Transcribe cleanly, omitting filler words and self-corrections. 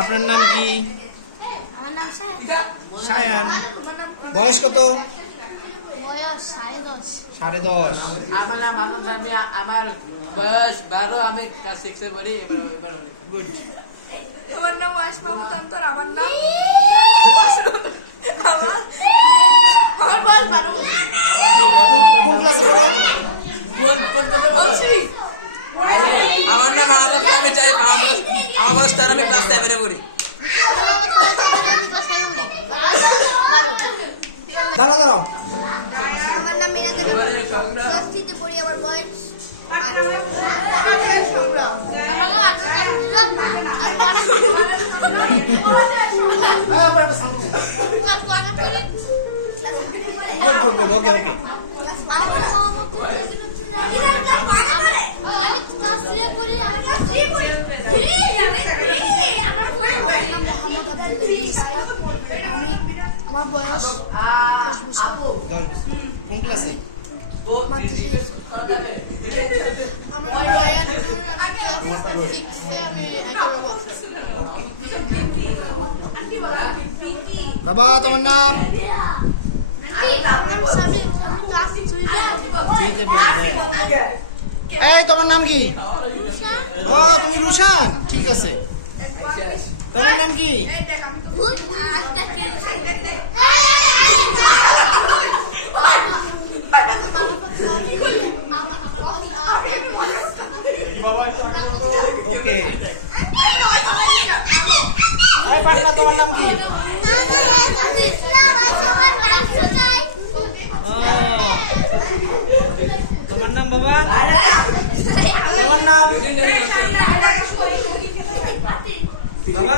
আপনার নাম কি? আমার নাম সায়ান। বয়স কত? বয়স 10.5। 10.5। আমার নাম আনন্দ আমি আমার বয়স 12 আমি ক্লাস 6 এ পড়ি এবার গুড। আমার নাম আসমা মুতান্তর। আমার নাম আমার বয়স 12। কোন ক্লাসে পড়েন? বলছি আমার নাম আনন্দ আমি চাই আমার বয়স 13 আমি ক্লাস 7 এ পড়ি দাঁড়াও। আমার নাম মিনাতে ক্লাস 3 তে পড়ি। আমার বয়স ওকে। আমার বয়স কোন ক্লাসে? বাবা তোমার নাম? এই তোমার নাম কি? ও তুমি রুশান। ঠিক আছে। তোমার নাম কি? ওকে। এই পাটনা তোমার নাম কি? তোমার নাম বাবা? তোমার নাম? বাবা